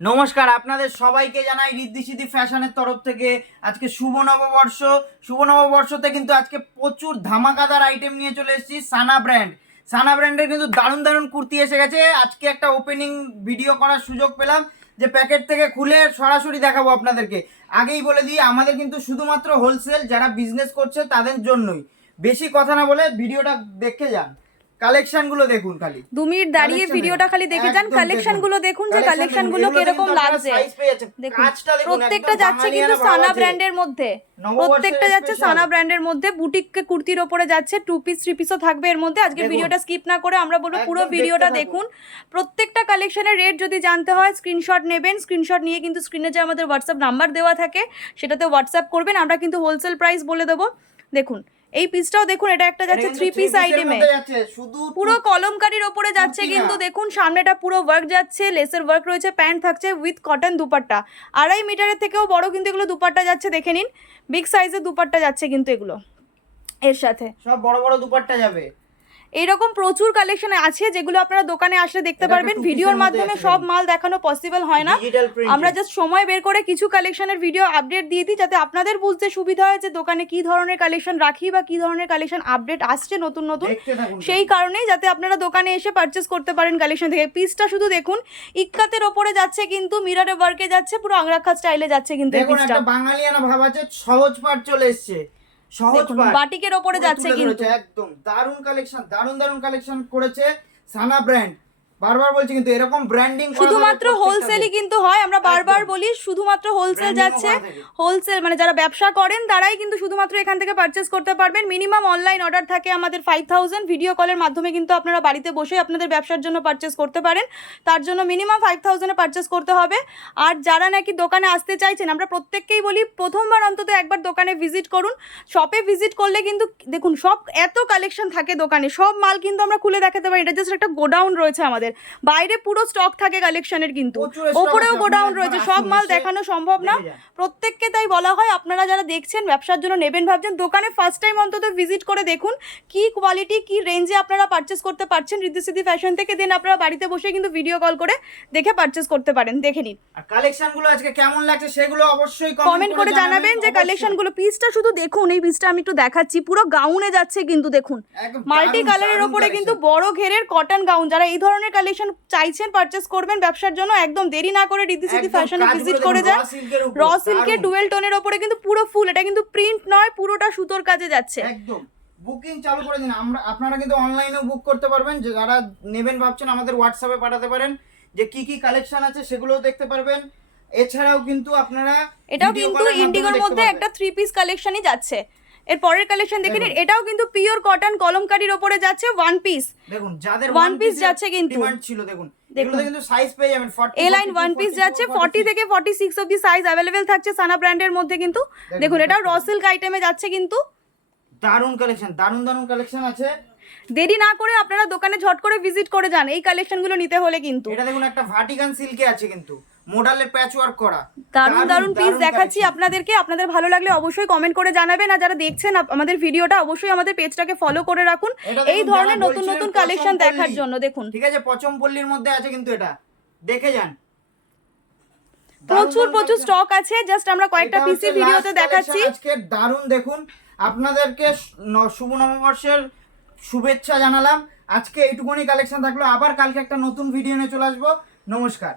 নমস্কার, আপনাদের সবাইকে জানাই ঋদ্ধি সিদ্ধি ফ্যাশনের তরফ থেকে আজকে শুভ নববর্ষতে কিন্তু আজকে প্রচুর ধামাকাদার আইটেম নিয়ে চলে এসেছি। সানা ব্র্যান্ডের কিন্তু দারুণ দারুণ কুর্তি এসে গেছে। আজকে একটা ওপেনিং ভিডিও করার সুযোগ পেলাম যে প্যাকেট থেকে খুলে সরাসরি দেখাবো আপনাদেরকে। আগেই বলে দিই, আমাদের কিন্তু শুধুমাত্র হোলসেল, যারা বিজনেস করছে তাদের জন্যই। বেশি কথা না বলে ভিডিওটা দেখে যান। কালেকশন গুলো দেখুন, খালি 2 মিনিট দাঁড়িয়ে ভিডিওটা খালি দেখে যান। কালেকশন গুলো দেখুন যে কালেকশন গুলো কিরকম লাগছে। দেখুন প্রত্যেকটা যাচ্ছে কিন্তু সানা ব্র্যান্ডের মধ্যে, প্রত্যেকটা যাচ্ছে সানা ব্র্যান্ডের মধ্যে। বুটিক কুর্তির ওপরে যাচ্ছে, 2 পিস 3 পিসও থাকবে এর মধ্যে। আজকে ভিডিওটা স্কিপ না করে আমরা বলবো পুরো ভিডিওটা দেখুন। প্রত্যেকটা কালেকশনের রেট যদি জানতে হয় স্ক্রিনশট নেবেন। স্ক্রিনশট নিয়ে কিন্তু স্ক্রিনে যে আমাদের হোয়াটসঅ্যাপ নাম্বার দেওয়া থাকে সেটাতে হোয়াটসঅ্যাপ করবেন। আমরা কিন্তু হোলসেল প্রাইস বলে দেবো। দেখুন এই পিসটাও দেখুন, এটা একটা যাচ্ছে 3 পিস আইটেমে, পুরো কলমকারীর ওপরে যাচ্ছে কিন্তু। দেখুন সামনেটা পুরো ওয়ার্ক যাচ্ছে, লেসের ওয়ার্ক রয়েছে, প্যান্ট থাকছে উইথ কটন দুপাট্টা। 2.5 মিটারের থেকেও বড় কিন্তু এগুলো দুপাট্টা যাচ্ছে, দেখে নিন। বিগ সাইজের দুপাট্টা যাচ্ছে কিন্তু এগুলো এর সাথে, সব বড় বড় দুপাট্টা যাবে। এইরকম প্রচুর কালেকশন আছে যেগুলো আপনারা দোকানে আসলে দেখতে পারবেন। ভিডিওর মাধ্যমে সব মাল দেখানো পসিবল হয় না, আমরা জাস্ট সময় বের করে কিছু কালেকশনের ভিডিও আপডেট দিয়ে দিই যাতে আপনাদের বুঝতে সুবিধা হয় যে দোকানে কি ধরনের কালেকশন রাখি বা কি ধরনের কালেকশন আপডেট আসছে নতুন নতুন। সেই কারণেই যাতে আপনারা দোকানে এসে পারচেস করতে পারেন কালেকশন থেকে। পিসটা শুধু দেখুন, ইক্কাতের ওপরে যাচ্ছে কিন্তু, মিররে ওয়ার্কে যাচ্ছে, পুরো আংরাখা স্টাইলে যাচ্ছে কিন্তু এই পিসটা। একটা বাঙালিয়ানা ভাব আছে, সহজ পাট চলে এসেছে। বাটিকের ওপরে যাচ্ছে কিন্তু, একদম দারুন কালেকশন, দারুন কালেকশন করেছে সানা ব্র্যান্ড। বারবার বলছি কিন্তু এরকম ব্র্যান্ডিং শুধুমাত্র হোলসেলই কিন্তু হয়। আমরা বারবার বলি শুধুমাত্র হোলসেল যাচ্ছে। হোলসেল মানে যারা ব্যবসা করেন তারাই কিন্তু শুধুমাত্র এখান থেকে পারচেস করতে পারবেন। মিনিমাম অনলাইন অর্ডার থাকে আমাদের 5000। ভিডিও কলের মাধ্যমে কিন্তু আপনারা বাড়িতে বসে আপনাদের ব্যবসার জন্য পারচেস করতে পারেন। তার জন্য মিনিমাম 5000 এ পারচেস করতে হবে। আর যারা নাকি দোকানে আসতে চাইছেন, আমরা প্রত্যেককেই বলি প্রথমবার অন্তত একবার দোকানে ভিজিট করুন। শপে ভিজিট করলে কিন্তু দেখুন সব এত কালেকশন থাকে দোকানে, সব মাল কিন্তু আমরা খুলে দেখাতে পারি। এটা জাস্ট একটা গোডাউন রয়েছে আমাদের, বাইরে পুরো স্টক থাকে কালেকশনের কিন্তু, ওপরেও গোডাউন রয়েছে, সব মাল দেখানো সম্ভব না প্রত্যেককে। তাই বলা হয় আপনারা যারা দেখছেন ব্যবসার জন্য নেবেন ভাবছেন, দোকানে ফার্স্ট টাইম অন্তত ভিজিট করে দেখুন কি কোয়ালিটি কি রেঞ্জে আপনারা পারচেস করতে পারছেন ঋদ্ধি সিদ্ধি ফ্যাশন থেকে। দেন আপনারা বাড়িতে বসে কিন্তু ভিডিও কল করে দেখে পারচেস করতে পারেন। দেখে নিন আর কালেকশনগুলো আজকে কেমন লাগছে সেগুলো অবশ্যই কমেন্ট করে জানাবেন যে কালেকশনগুলো। পিসটা শুধু দেখুন, এই পিসটা আমি একটু দেখাচ্ছি, পুরো গাউনে যাচ্ছে কিন্তু। দেখুন মাল্টি কালারের ওপরে কিন্তু বড় ঘেরের কটন গাউন। যারা এই ধরনের কালেকশন চাইছেন পারচেস করবেন ব্যবসার জন্য, একদম দেরি না করে ঋদ্ধি সিদ্ধি ফ্যাশনে ভিজিট করে যান। র সিল্কের ডুয়েল টোনের ওপরে কিন্তু পুরো ফুল, এটা কিন্তু প্রিন্ট নয়, পুরোটা সুতোর কাজে যাচ্ছে। একদম বুকিং চালু করে দিন। আপনারা কিন্তু অনলাইনেও বুক করতে পারবেন। যে যারা নেবেন ভাবছেন আমাদের হোয়াটসঅ্যাপে পাঠাতে পারেন, যে কি কি কালেকশন আছে সেগুলোও দেখতে পারবেন। এছাড়াও কিন্তু আপনারা এটাও কিন্তু ইন্ডিগোর মধ্যে একটা 3 পিস কালেকশনই যাচ্ছে। এর পরের কালেকশন দেখে নিন, এটাও কিন্তু পিওর কটন কলমকারীর ওপরে যাচ্ছে 1 পিস। দেখুন যাদের 1 পিস যাচ্ছে কিন্তু, ডিমান্ড ছিল দেখুন এগুলো কিন্তু সাইজ পেয়ে যাবেন। 40 এ লাইন 1 পিস যাচ্ছে, 40 থেকে 46 অবধি সাইজ अवेलेबल থাকছে সানা ব্র্যান্ডের মধ্যে কিন্তু। দেখুন এটাও র সিল্ক আইটেমে যাচ্ছে কিন্তু। দারুন কালেকশন, দারুন কালেকশন আছে। দেরি না করে আপনারা দোকানে ঝট করে ভিজিট করে যান এই কালেকশনগুলো নিতে হলে কিন্তু। এটা দেখুন একটা ভার্টিকান সিল্কে আছে কিন্তু, মডেলের প্যাচ ওয়ার্ক করা। দারুন পিস দেখাচ্ছি আপনাদেরকে। আপনাদের ভালো লাগলে অবশ্যই কমেন্ট করে জানাবেন। আর যারা দেখছেন আমাদের ভিডিওটা অবশ্যই আমাদের পেজটাকে ফলো করে রাখুন এই ধরনের নতুন নতুন কালেকশন দেখার জন্য। দেখুন ঠিক আছে, পচমপল্লির মধ্যে আছে কিন্তু, এটা দেখে যান। প্রচুর স্টক আছে, জাস্ট আমরা কয়েকটা পিসি ভিডিওতে দেখাচ্ছি। আজকে দারুন দেখুন, আপনাদেরকে শুভ নববর্ষের শুভেচ্ছা জানালাম। আজকে এইটুকুনি কালেকশন থাকলো, আবার কালকে একটা নতুন ভিডিও নিয়ে চলে আসবো। নমস্কার।